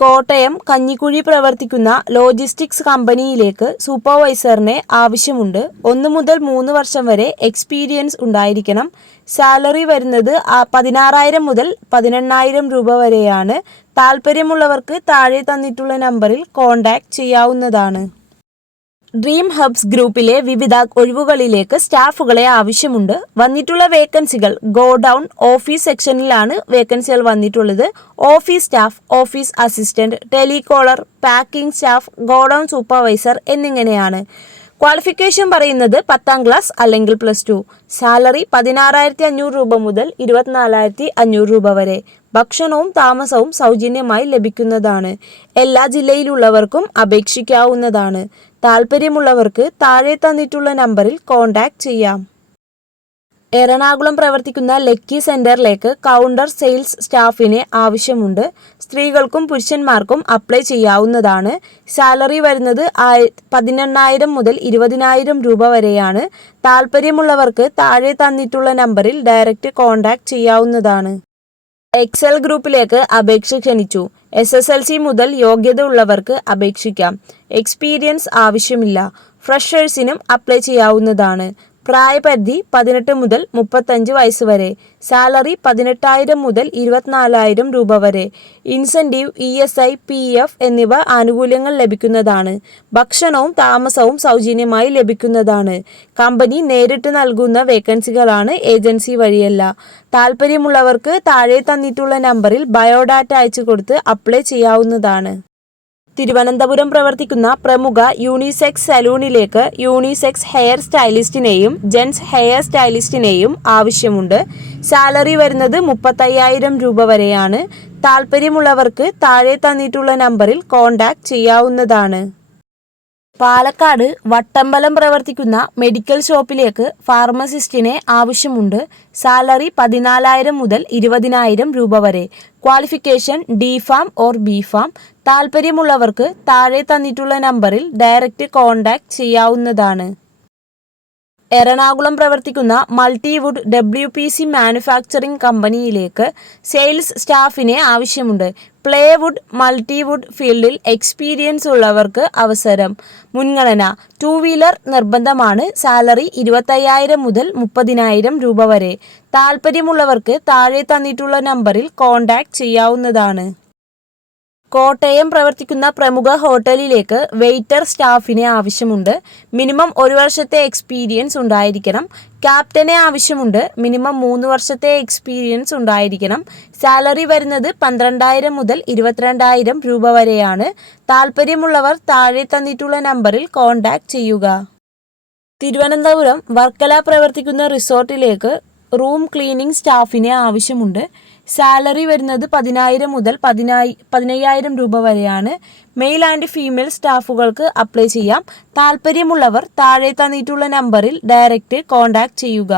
കോട്ടയം കഞ്ഞിക്കുഴി പ്രവർത്തിക്കുന്ന ലോജിസ്റ്റിക്സ് കമ്പനിയിലേക്ക് സൂപ്പർവൈസറിനെ ആവശ്യമുണ്ട്. 1 മുതൽ 3 വർഷം വരെ എക്സ്പീരിയൻസ് ഉണ്ടായിരിക്കണം. സാലറി വരുന്നത് 16,000 മുതൽ 18,000 രൂപ വരെയാണ്. താല്പര്യമുള്ളവർക്ക് താഴെ തന്നിട്ടുള്ള നമ്പറിൽ കോൺടാക്റ്റ് ചെയ്യാവുന്നതാണ്. ഡ്രീം ഹബ്സ് ഗ്രൂപ്പിലെ വിവിധ ഒഴിവുകളിലേക്ക് സ്റ്റാഫുകളെ ആവശ്യമുണ്ട്. വന്നിട്ടുള്ള വേക്കൻസികൾ ഗോഡൗൺ ഓഫീസ് സെക്ഷനിലാണ് വേക്കൻസികൾ വന്നിട്ടുള്ളത്. Office staff, office assistant, telecaller, packing staff, godown supervisor എന്നിങ്ങനെയാണ്. ക്വാളിഫിക്കേഷൻ പറയുന്നത് 10ാം ക്ലാസ് അല്ലെങ്കിൽ +2. സാലറി 16,500 രൂപ മുതൽ 24,500 രൂപ വരെ. ഭക്ഷണവും താമസവും സൗജന്യമായി ലഭിക്കുന്നതാണ്. എല്ലാ ജില്ലയിലുള്ളവർക്കും അപേക്ഷിക്കാവുന്നതാണ്. താല്പര്യമുള്ളവർക്ക് താഴെ തന്നിട്ടുള്ള നമ്പറിൽ കോൺടാക്റ്റ് ചെയ്യാം. എറണാകുളം പ്രവർത്തിക്കുന്ന ലക്കി സെന്ററിലേക്ക് കൗണ്ടർ സെയിൽസ് സ്റ്റാഫിനെ ആവശ്യമുണ്ട്. സ്ത്രീകൾക്കും പുരുഷന്മാർക്കും അപ്ലൈ ചെയ്യാവുന്നതാണ്. സാലറി വരുന്നത് 18,000 മുതൽ 20,000 രൂപ വരെയാണ്. താല്പര്യമുള്ളവർക്ക് താഴെ തന്നിട്ടുള്ള നമ്പറിൽ ഡയറക്റ്റ് കോൺടാക്റ്റ് ചെയ്യാവുന്നതാണ്. എക്സൽ ഗ്രൂപ്പിലേക്ക് അപേക്ഷ ക്ഷണിച്ചു. SSLC മുതൽ യോഗ്യത ഉള്ളവർക്ക് അപേക്ഷിക്കാം. എക്സ്പീരിയൻസ് ആവശ്യമില്ല. ഫ്രഷേഴ്സിനും അപ്ലൈ ചെയ്യാവുന്നതാണ്. പ്രായപരിധി 18 മുതൽ 35 വയസ്സ് വരെ. സാലറി 18,000 മുതൽ 24,000 രൂപ വരെ. ഇൻസെൻറ്റീവ്, ESI, PF എന്നിവ ആനുകൂല്യങ്ങൾ ലഭിക്കുന്നതാണ്. ഭക്ഷണവും താമസവും സൗജന്യമായി ലഭിക്കുന്നതാണ്. കമ്പനി നേരിട്ട് നൽകുന്ന വേക്കൻസികളാണ്, ഏജൻസി വഴിയല്ല. താല്പര്യമുള്ളവർക്ക് താഴെ തന്നിട്ടുള്ള നമ്പറിൽ ബയോഡാറ്റ അയച്ചു കൊടുത്ത് അപ്ലൈ ചെയ്യാവുന്നതാണ്. തിരുവനന്തപുരം പ്രവർത്തിക്കുന്ന പ്രമുഖ യൂണിസെക്സ് സലൂണിലേക്ക് യൂണിസെക്സ് ഹെയർ സ്റ്റൈലിസ്റ്റിനെയും ജെൻസ് ഹെയർ സ്റ്റൈലിസ്റ്റിനെയും ആവശ്യമുണ്ട്. സാലറി വരുന്നത് 35,000 രൂപ വരെയാണ്. താല്പര്യമുള്ളവർക്ക് താഴെ തന്നിട്ടുള്ള നമ്പറിൽ കോൺടാക്റ്റ് ചെയ്യാവുന്നതാണ്. പാലക്കാട് വട്ടമ്പലം പ്രവർത്തിക്കുന്ന മെഡിക്കൽ ഷോപ്പിലേക്ക് ഫാർമസിസ്റ്റിനെ ആവശ്യമുണ്ട്. സാലറി 14,000 മുതൽ 20,000 രൂപ വരെ. Qualification D.Pharm or B.Pharm. താല്പര്യമുള്ളവർക്ക് താഴെ തന്നിട്ടുള്ള നമ്പറിൽ ഡയറക്റ്റ് കോൺടാക്റ്റ് ചെയ്യാവുന്നതാണ്. എറണാകുളം പ്രവർത്തിക്കുന്ന മൾട്ടിവുഡ് WPC മാനുഫാക്ചറിംഗ് കമ്പനിയിലേക്ക് സെയിൽസ് സ്റ്റാഫിനെ ആവശ്യമുണ്ട്. പ്ലേവുഡ്, മൾട്ടിവുഡ് ഫീൽഡിൽ എക്സ്പീരിയൻസ് ഉള്ളവർക്ക് അവസരം. മുൻഗണന 2 വീലർ നിർബന്ധമാണ്. സാലറി 25,000 മുതൽ 30,000 രൂപ വരെ. താല്പര്യമുള്ളവർക്ക് താഴെ തന്നിട്ടുള്ള നമ്പറിൽ കോൺടാക്റ്റ് ചെയ്യാവുന്നതാണ്. കോട്ടയം പ്രവർത്തിക്കുന്ന പ്രമുഖ ഹോട്ടലിലേക്ക് വെയിറ്റർ സ്റ്റാഫിനെ ആവശ്യമുണ്ട്. മിനിമം 1 വർഷത്തെ എക്സ്പീരിയൻസ് ഉണ്ടായിരിക്കണം. ക്യാപ്റ്റനെ ആവശ്യമുണ്ട്. മിനിമം 3 വർഷത്തെ എക്സ്പീരിയൻസ് ഉണ്ടായിരിക്കണം. സാലറി വരുന്നത് 12,000 മുതൽ 22,000 രൂപ വരെയാണ്. താല്പര്യമുള്ളവർ താഴെ തന്നിട്ടുള്ള നമ്പറിൽ കോൺടാക്റ്റ് ചെയ്യുക. തിരുവനന്തപുരം വർക്കല പ്രവർത്തിക്കുന്ന റിസോർട്ടിലേക്ക് റൂം ക്ലീനിംഗ് സ്റ്റാഫിനെ ആവശ്യമുണ്ട്. സാലറി വരുന്നത് 10,000 മുതൽ 15,000 രൂപ വരെയാണ്. മെയിൽ ആൻഡ് ഫീമെയിൽ സ്റ്റാഫുകൾക്ക് അപ്ലൈ ചെയ്യാം. താല്പര്യമുള്ളവർ താഴെ തന്നിട്ടുള്ള നമ്പറിൽ ഡയറക്റ്റ് കോൺടാക്റ്റ് ചെയ്യുക.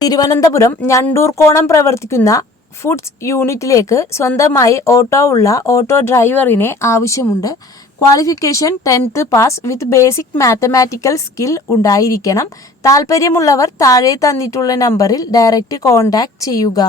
തിരുവനന്തപുരം ഞണ്ടൂർക്കോണം പ്രവർത്തിക്കുന്ന ഫുഡ്സ് യൂണിറ്റിലേക്ക് സ്വന്തമായി ഓട്ടോ ഉള്ള ഓട്ടോ ഡ്രൈവറിനെ ആവശ്യമുണ്ട്. ക്വാളിഫിക്കേഷൻ 10th പാസ് വിത്ത് ബേസിക് മാത്തമാറ്റിക്കൽ സ്കിൽ ഉണ്ടായിരിക്കണം. താല്പര്യമുള്ളവർ താഴെ തന്നിട്ടുള്ള നമ്പറിൽ ഡയറക്റ്റ് കോൺടാക്റ്റ് ചെയ്യുക.